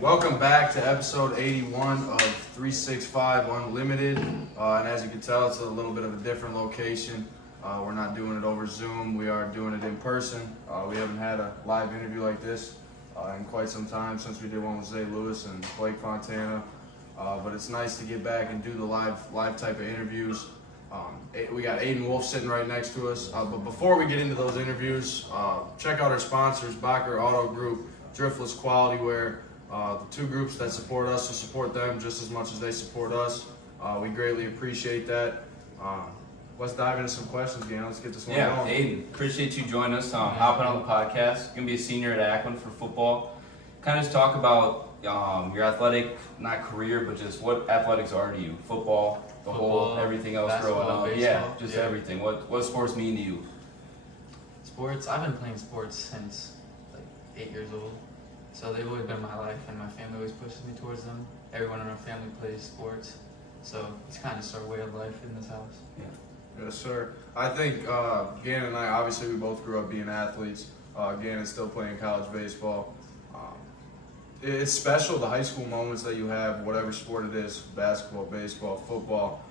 Welcome back to episode 81 of 365 Unlimited. And as you can tell, it's a little bit of a different location. We're not doing it over Zoom. We are doing it in person. We haven't had a live interview like this in quite some time since we did one with Zay Lewis and Blake Fontana. But it's nice to get back and do the live type of interviews. We got Aiden Wolfe sitting right next to us. But before we get into those interviews, check out our sponsors, Bocker Auto Group, Driftless Quality Wear. The two groups that support us, to support them just as much as they support us. We greatly appreciate that. Let's dive into some questions, Gannon. Let's get this one going. Yeah, Aiden, appreciate you joining us, hopping on the podcast. You're going to be a senior at Aquin for football. Kind of just talk about your athletic, not career, but just what athletics are to you. Football, whole, everything else growing up. Baseball, Everything. What sports mean to you? Sports, I've been playing sports since like 8 years old. So they've always been my life, and my family always pushes me towards them. Everyone in our family plays sports. So it's kind of just our way of life in this house. Yeah. Yes, sir. I think Gannon and I, obviously we both grew up being athletes. Gannon's still playing college baseball. It's special, the high school moments that you have, whatever sport it is, basketball, baseball, football.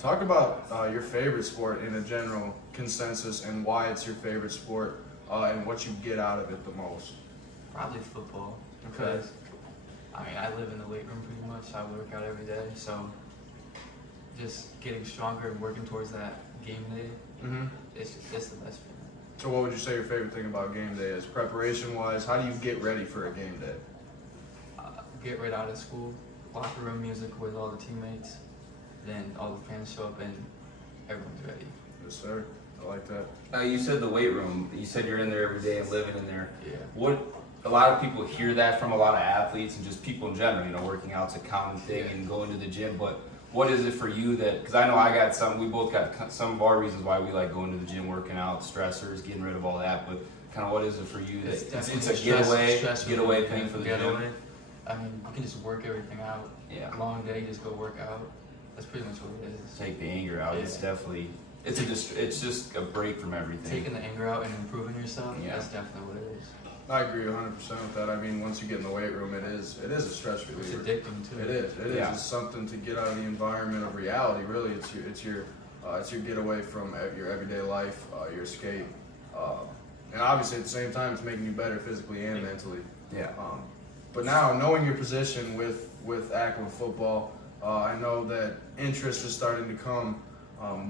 Talk about your favorite sport in a general consensus and why it's your favorite sport and what you get out of it the most. Probably football, because I live in the weight room pretty much. I work out every day, so just getting stronger and working towards that game day, it's the best feeling. So what would you say your favorite thing about game day is? Preparation-wise, how do you get ready for a game day? Get right out of school, locker room music with all the teammates, then all the fans show up and everyone's ready. Yes, sir. I like that. You said the weight room. You said you're in there every day and living in there. Yeah. A lot of people hear that from a lot of athletes and just people in general, working out's a common thing and going to the gym, but what is it for you because I know I got we both got some of our reasons why we like going to the gym, working out, stressors, getting rid of all that, but kind of what is it for you that it's a getaway thing for the gym? I mean, you can just work everything out. Yeah. Long day, just go work out. That's pretty much what it is. Take the anger out. Yeah. It's definitely, it's just a break from everything. Taking the anger out and improving yourself, that's definitely what it is. I agree 100% with that. I mean, once you get in the weight room, it is a stress reliever. It's addicting too. It is. It's something to get out of the environment of reality. Really, it's your getaway from your everyday life, your escape, and obviously at the same time, it's making you better physically and mentally. Yeah. But now, knowing your position with Aquin football, I know that interest is starting to come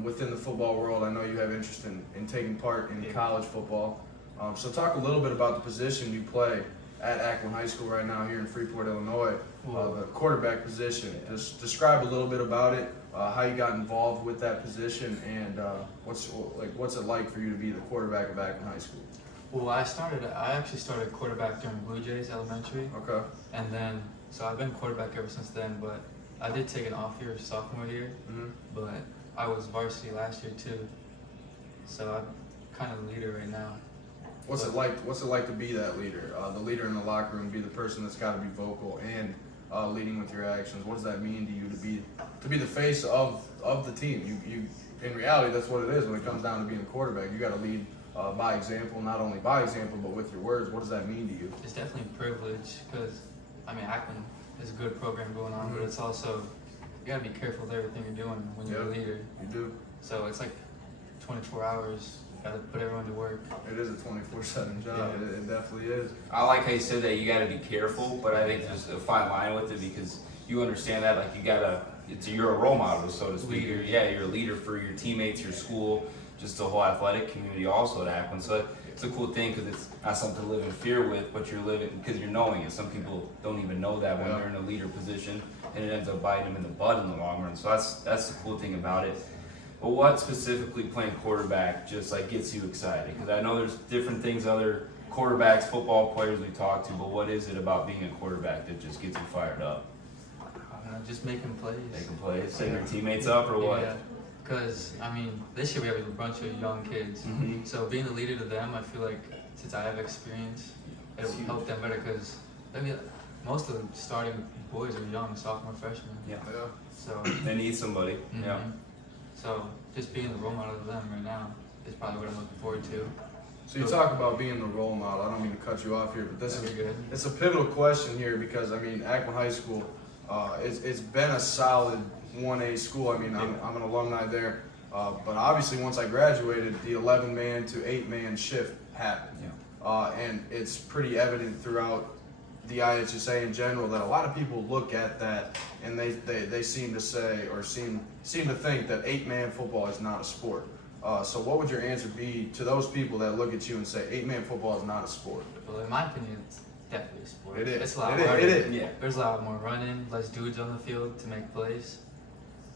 within the football world. I know you have interest in taking part in college football. So talk a little bit about the position you play at Aquin High School right now here in Freeport, Illinois, the quarterback position. Just describe a little bit about it, how you got involved with that position, and what's it like for you to be the quarterback of Aquin High School? Well, I actually started quarterback during Blue Jays Elementary. Okay. And then, so I've been quarterback ever since then, but I did take an off year sophomore year, but I was varsity last year too. So I'm kind of the leader right now. What's it like to be that leader? The leader in the locker room, be the person that's got to be vocal and leading with your actions. What does that mean to you to be the face of the team? You in reality, that's what it is when it comes down to being a quarterback. You got to lead by example, not only by example, but with your words. What does that mean to you? It's definitely a privilege because, Aquin is a good program going on, but it's also, you got to be careful with everything you're doing when you're a leader. You do. So it's like 24 hours. Got to put everyone to work. It is a 24/7 job. Yeah. It definitely is. I like how you said that you got to be careful, but I think there's a fine line with it because you understand that you're a role model, so to speak. You're a leader for your teammates, your school, just the whole athletic community also at Aquin. So it's a cool thing because it's not something to live in fear with, but you're living because you're knowing it. Some people don't even know that when they're in a leader position, and it ends up biting them in the butt in the long run. So that's the cool thing about it. But what specifically playing quarterback just gets you excited? Because I know there's different things other quarterbacks, football players we talk to, but what is it about being a quarterback that just gets you fired up? Just making plays. Making plays, setting your teammates up, or what? Yeah, because this year we have a bunch of young kids. So being the leader to them, I feel like since I have experience, it'll help them better. Because most of the starting boys are young, sophomore, freshmen. Yeah. So they need somebody. Yeah. So just being the role model to them right now is probably what I'm looking forward to. So you talk about being the role model. I don't mean to cut you off here, but Good. it's a pivotal question here because, I mean, Aquin High School, it's been a solid 1A school. I mean, I'm an alumni there. But obviously once I graduated, the 11-man to 8-man shift happened. And it's pretty evident throughout the IHSA in general that a lot of people look at that and they seem to say or seem to think that 8-man football is not a sport. So what would your answer be to those people that look at you and say 8-man football is not a sport? Well, in my opinion, it's definitely a sport. It is. It's a lot It harder. is. Yeah. There's a lot more running, less dudes on the field to make plays.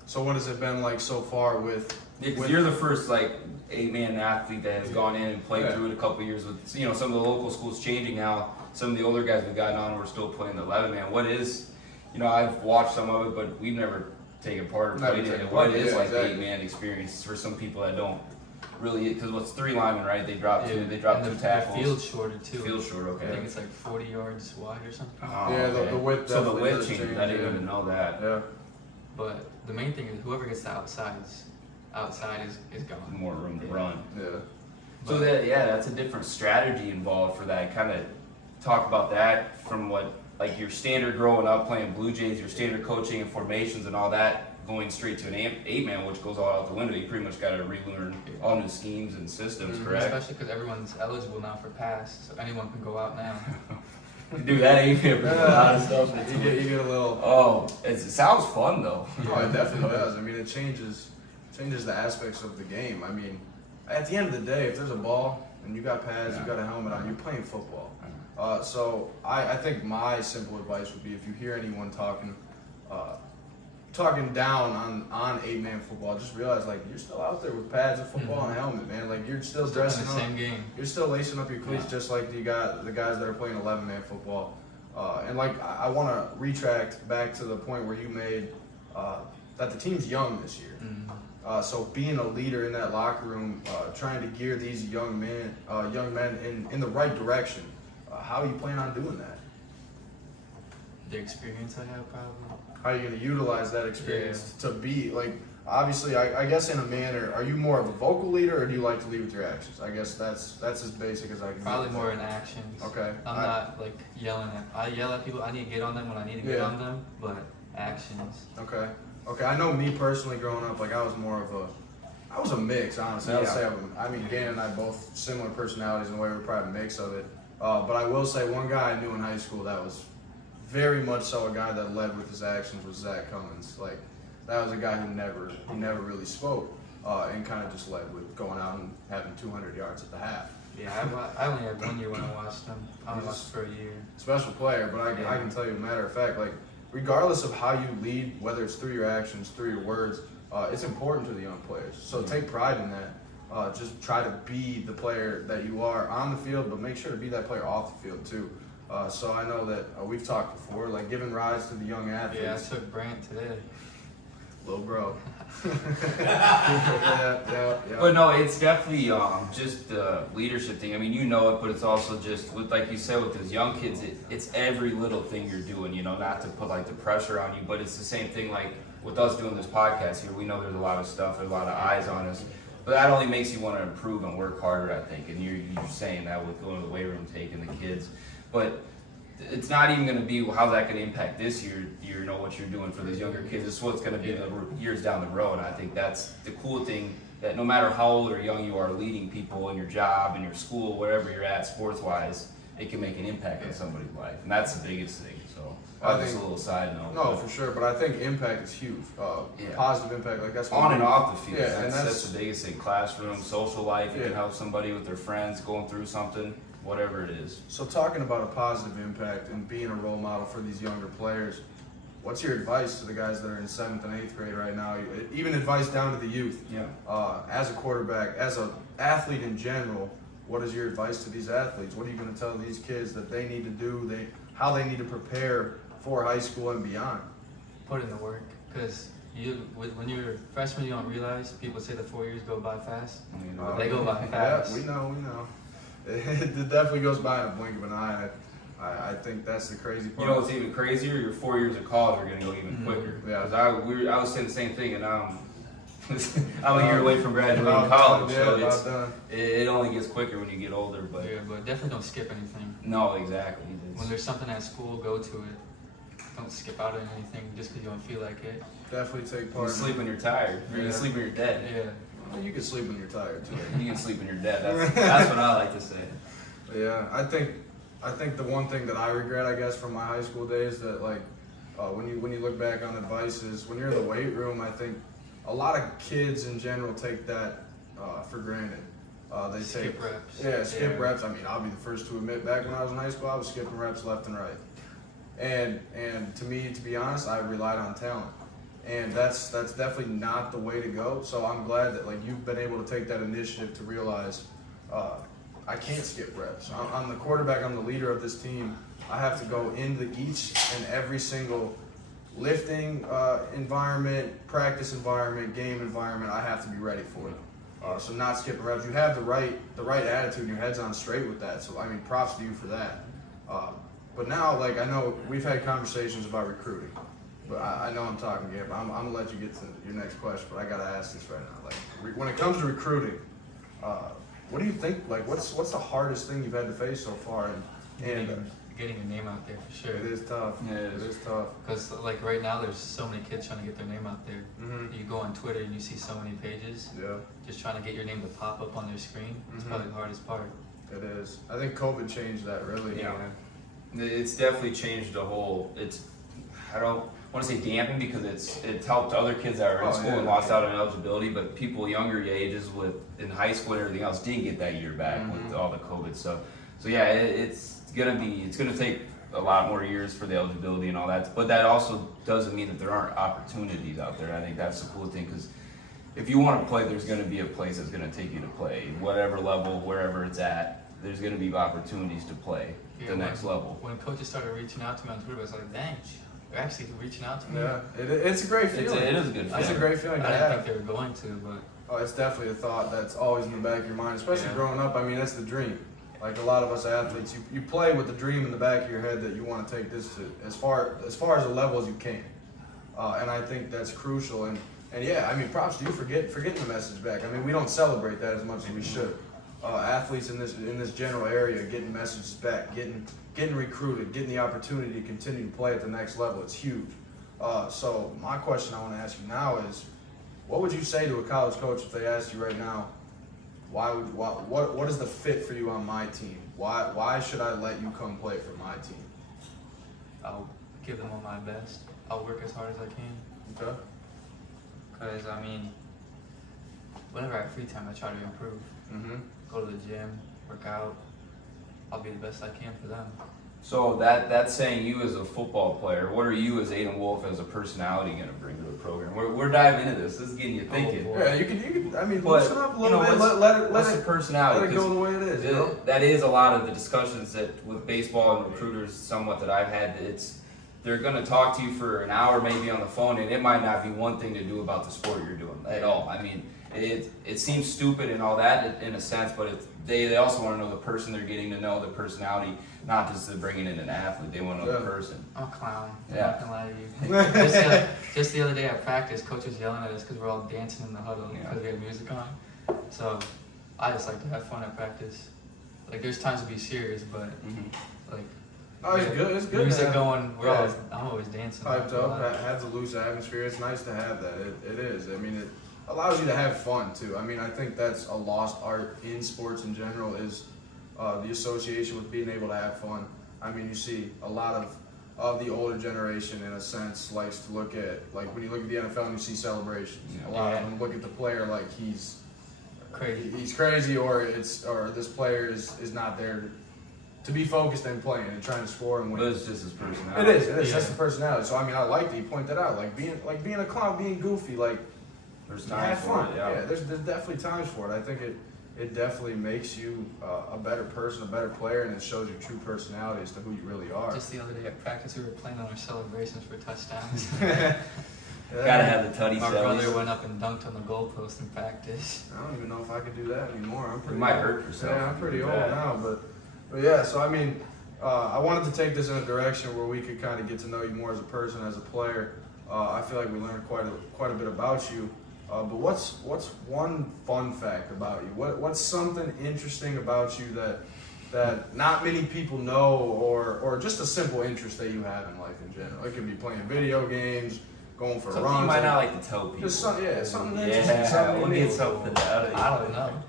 So what has it been like so far with? Because you're the first like 8-man athlete that has gone in and played through it a couple years with some of the local schools changing now. Some of the older guys we've gotten on, we're still playing the 11-man. What is, I've watched some of it, but we've never taken part or played in it. What is the 8-man experience for some people that don't really? Because what's 3 linemen, right? They drop two. They drop 2 tackles. The field's shorter too. Field's short, okay. I think it's like 40 yards wide or something. Oh, Yeah, okay. the width. So the definitely width does changes. change, I didn't yeah. even know that. Yeah. But the main thing is whoever gets the outside is gone. More room to run. Yeah. So that's a different strategy involved for that. Kind of talk about that from what like your standard growing up playing Blue Jays, your standard coaching and formations and all that, going straight to an 8-man, which goes all out the window. You pretty much got to relearn all new schemes and systems, correct? Especially because everyone's eligible now for pass, so anyone can go out now. Dude, that 8-man brings a lot of stuff. You get a little. Oh, it sounds fun though. Oh, it definitely does. I mean, it changes the aspects of the game. I mean, at the end of the day, if there's a ball and you got pads, you got a helmet on, you're playing football. So I think my simple advice would be if you hear anyone talking down on 8-man football, just realize like you're still out there with pads and football and a helmet, man. Like you're still dressing the up. same game. You're still lacing up your cleats just like the guys that are playing 11-man football. And like I want to retract back to the point where you made that the team's young this year. So being a leader in that locker room, trying to gear these young men in the right direction. How are you planning on doing that? The experience I have, probably. How are you going to utilize that experience to be like? Obviously, I guess in a manner, are you more of a vocal leader or do you like to lead with your actions? I guess that's as basic as I can. Probably more in actions. Okay. I'm not like yelling at. I yell at people. I need to get on them when I need to get on them, but actions. Okay. I know me personally growing up, like I was a mix, honestly. I would say, Gannon and I both similar personalities in a way. We're probably a mix of it. But I will say one guy I knew in high school that was very much so a guy that led with his actions was Zach Cummins. Like that was a guy who never really spoke and kind of just led with going out and having 200 yards at the half. Yeah, I only had 1 year when I watched him. I only watched for a year. Special player, but I can tell you, a matter of fact, like regardless of how you lead, whether it's through your actions, through your words, it's important to the young players. So take pride in that. Just try to be the player that you are on the field, but make sure to be that player off the field too. So I know that we've talked before, like giving rise to the young athletes. Yeah, I took Brant today. Little bro. yeah. But no, it's definitely just the leadership thing. I mean, you know it, but it's also just with, like you said, with those young kids, it's every little thing you're doing. Not to put like the pressure on you, but it's the same thing. Like with us doing this podcast here, we know there's a lot of stuff, there's a lot of eyes on us. But that only makes you want to improve and work harder, I think. And you're saying that with going to the weight room, taking the kids. But it's not even going to be how's that going to impact this year. You know what you're doing for those younger kids. It's what's going to be the years down the road. And I think that's the cool thing, that no matter how old or young you are, leading people in your job, in your school, wherever you're at sports-wise, it can make an impact on somebody's life. And that's the biggest thing. So just a little side note. No, for sure. But I think impact is huge. Positive impact. Like that's on and off the field. Yeah, that's the biggest thing. Classroom, social life. You can help somebody with their friends going through something. Whatever it is. So talking about a positive impact and being a role model for these younger players, what's your advice to the guys that are in 7th and 8th grade right now? Even advice down to the youth. Yeah. As a quarterback, as an athlete in general, what is your advice to these athletes? What are you going to tell these kids that they need to do? How they need to prepare for high school and beyond? Put in the work, because when you're a freshman, you don't realize. People say the 4 years go by fast. They go by fast. Yeah, we know. It definitely goes by in a blink of an eye. I think that's the crazy part. You know what's even crazier? Your 4 years of college are going to go even quicker. Yeah. Because I was saying the same thing, and I'm a year away from graduating college, so about it's, done. it only gets quicker when you get older. But Yeah, but definitely don't skip anything. no, exactly. When there's something at school, go to it. Don't skip out on anything just because you don't feel like it. Definitely take You part. can sleep when you're tired, or you Yeah. can sleep when you're dead. Yeah. Well, you can sleep when you're tired too. You can sleep when you're dead. That's what I like to say. But yeah, I think the one thing that I regret, I guess, from my high school days, that like when you look back on advice, is when you're in the weight room. I think a lot of kids in general take that for granted. They Skip take reps. skip reps. I mean, I'll be the first to admit, back when I was in high school, I was skipping reps left and right. And to me, to be honest, I relied on talent, and that's definitely not the way to go. So I'm glad that like you've been able to take that initiative to realize I can't skip reps. I'm the quarterback. I'm the leader of this team. I have to go into each and every single lifting environment, practice environment, game environment. I have to be ready for it. So not skipping reps. You have the right attitude. Your head's on straight with that. So I mean, props to you for that. But now, like, I know we've had conversations about recruiting, but I know I'm talking here, but I'm gonna let you get to your next question, but I gotta ask this right now. Like, when it comes to recruiting, what do you think, like, what's the hardest thing you've had to face so far? And Getting your name out there for sure. it is tough. Yeah, It is tough. Because like right now, there's so many kids trying to get their name out there. Mm-hmm. You go on Twitter and you see so many pages Yeah, just trying to get your name to pop up on their screen. It's Mhm. probably the hardest part. it is. I think COVID changed that really. Yeah. It's definitely changed the whole. I don't want to say dampened because it's helped other kids that are in Oh, school yeah. and lost out on eligibility, but people younger ages in high school and everything else didn't get that year back Mhm. with all the COVID. So yeah, it's gonna take a lot more years for the eligibility and all that. But that also doesn't mean that there aren't opportunities out there. I think that's the cool thing because if you want to play, there's going to be a place that's going to take you to play, whatever level, wherever it's at. There's going to be opportunities to play the next level. When coaches started reaching out to me on Twitter, I was like, dang, they're actually reaching out to me. Yeah, it's a great feeling. It is a good It's feeling. a great feeling I to didn't have. think they were going to, but Oh, it's definitely a thought that's always in the back of your mind, especially Yeah. growing up. I mean, that's the dream. Like a lot of us athletes, you play with the dream in the back of your head that you want to take this to as far as a level as you can. And I think that's crucial. And yeah, I mean, props to you for getting the message back. I mean, we don't celebrate that as much as we should. Athletes in this general area getting messages back, getting recruited, getting the opportunity to continue to play at the next level. It's huge. So my question I want to ask you now is, what would you say to a college coach if they asked you right now, what is the fit for you on my team? Why should I let you come play for my team? I'll give them all my best. I'll work as hard as I can. Okay. Because, I mean, whenever I have free time, I try to improve. Mm-hmm. Go to the gym, work out. I'll be the best I can for them. So that's saying you as a football player. What are you as Aiden Wolfe as a personality going to bring to the program? We're diving into this. This is getting you thinking. boy. Yeah, you can. I mean, But, loosen up a you little know, bit. what's- Let what's the it personality? let it go 'Cause the way it is. You know? that is a lot of the discussions that with baseball and recruiters, somewhat that I've had. They're going to talk to you for an hour, maybe on the phone, and it might not be one thing to do about the sport you're doing at all. I mean, it seems stupid and all that in a sense, but they also want to know the person they're getting to know, the personality, not just the bringing in an athlete. They want to know the Yeah. person. I'm a clown. I'm Yeah. not gonna lie to you. just the other day at practice, coach was yelling at us because we're all dancing in the huddle Yeah. because we had music on. So I just like to have fun at practice. Like there's times to be serious, but like Oh, it's good. It's good. music to have, going. yeah. I'm always dancing. Hyped up, have the loose atmosphere. It's nice to have that. It is. I mean, it allows you to have fun too. I mean, I think that's a lost art in sports in general is the association with being able to have fun. I mean, you see a lot of the older generation, in a sense, likes to look at, like when you look at the NFL and you see celebrations. Yeah. A lot Yeah. of them look at the player like he's crazy. or this player is not there to be focused and playing and trying to score and win. But it's just his personality. It is. That's Yeah. the personality. So I mean, I like that you point that out. Like being a clown, being goofy, like There's you time have for fun. it. Yeah. There's definitely times for it. I think it definitely makes you a better person, a better player, and it shows your true personality as to who you really are. Just the other day at practice, we were playing on our celebrations for touchdowns. Gotta have the tutty My brother sellies. went up and dunked on the goalpost in practice. I don't even know if I could do that anymore. I'm pretty. You might old. hurt yourself Yeah, I'm if you pretty do old that. now, but yeah. So I mean, I wanted to take this in a direction where we could kind of get to know you more as a person, as a player. I feel like we learned quite a bit about you. But what's one fun fact about you? What's something interesting about you that not many people know, or just a simple interest that you have in life in general? It could be playing video games, going for Something runs. you might not like to tell people. Just something interesting. Yeah, Something we'll unique. get something out of you. I don't know.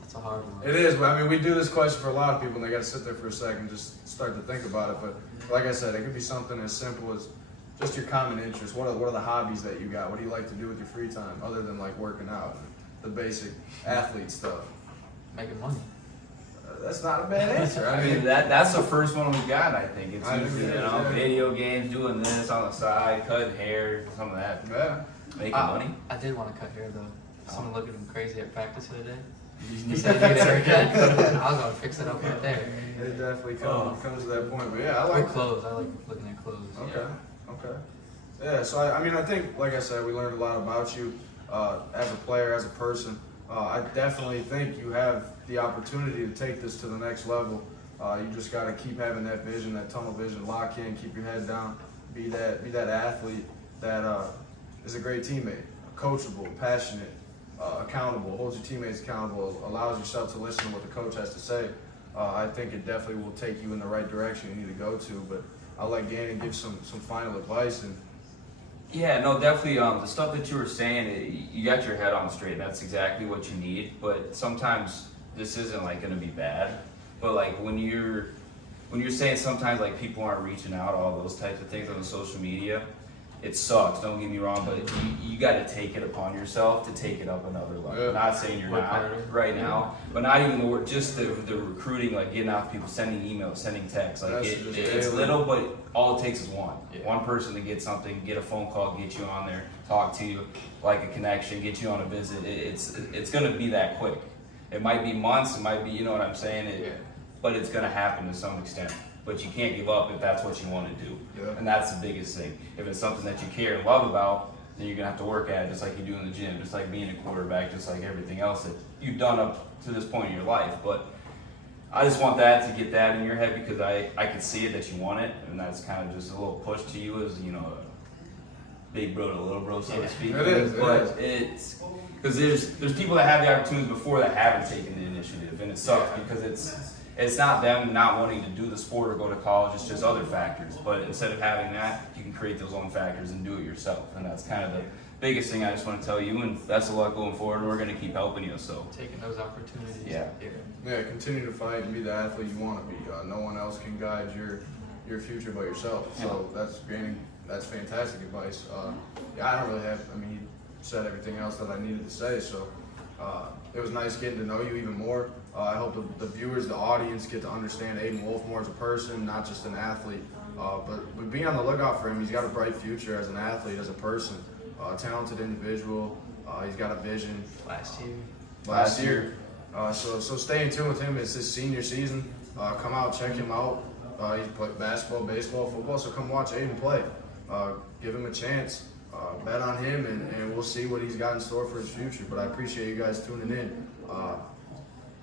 That's a hard one. It is, but I mean, we do this question for a lot of people, and they got to sit there for a second, just start to think about it. But like I said, it could be something as simple as just your common interests. What are the hobbies that you got? What do you like to do with your free time, other than like working out, the basic athlete stuff? Making money. That's not a bad answer. I mean, that's the first one we got, I think. It's I usually, think it is, you know, yeah. video games, doing this on the side, cutting hair, some of that. Yeah. Making money. I did want to cut hair though. Someone looked at him crazy at practice the other day. He You said, "You get a haircut." I was gonna fix it up right there. It definitely comes to that point. But yeah, I Or like clothes. I like looking at clothes. Okay. Yeah, so I mean, I think, like I said, we learned a lot about you as a player, as a person. I definitely think you have the opportunity to take this to the next level. You just got to keep having that vision, that tunnel vision, lock in, keep your head down, be that athlete that is a great teammate, coachable, passionate, accountable, holds your teammates accountable, allows yourself to listen to what the coach has to say. I think it definitely will take you in the right direction you need to go to. But I'll let Gannon give some final advice. And Yeah, no, definitely. The stuff that you were saying, you got your head on straight. That's exactly what you need. But sometimes this isn't like going to be bad. But like when you're saying sometimes like people aren't reaching out, all those types of things on the social media, it sucks. Don't get me wrong, but you got to take it upon yourself to take it up another level. Yeah. Not saying you're Work not harder. right now, but not even the work. Just the recruiting, like getting out to people, sending emails, sending texts. Like Messages it's daily. little, but all it takes is one. Yeah. One person to get something, get a phone call, get you on there, talk to you, like a connection, get you on a visit. It's gonna be that quick. It might be months. It might be, you know what I'm saying. Yeah. But it's gonna happen to some extent. But you can't give up if that's what you want to do. Yeah. And that's the biggest thing. If it's something that you care and love about, then you're gonna have to work at it just like you do in the gym, just like being a quarterback, just like everything else that you've done up to this point in your life. But I just want that to get that in your head because I can see it that you want it, and that's kind of just a little push to you as, you know, a big bro to little bro, so to speak. It is, But it's because there's people that have the opportunities before that haven't taken the initiative, and it sucks because it's not them not wanting to do the sport or go to college, it's just other factors. But instead of having that, you can create those own factors and do it yourself. And that's kind of the biggest thing I just want to tell you. And best of luck going forward. We're going to keep helping you. So Taking those opportunities. Yeah. yeah, continue to fight and be the athlete you want to be. No one else can guide your future but yourself. So that's fantastic advice. Yeah, I don't really have. I mean, you said everything else that I needed to say. So it was nice getting to know you even more. I hope the viewers, the audience, get to understand Aiden Wolfe more as a person, not just an athlete. But be on the lookout for him. He's got a bright future as an athlete, as a person, a talented individual. He's got a vision. Last year. So stay in tune with him. It's his senior season. Come out, check him out. He's played basketball, baseball, football. So come watch Aiden play. Give him a chance. Bet on him, and we'll see what he's got in store for his future. But I appreciate you guys tuning in.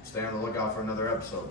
Stay on the lookout for another episode.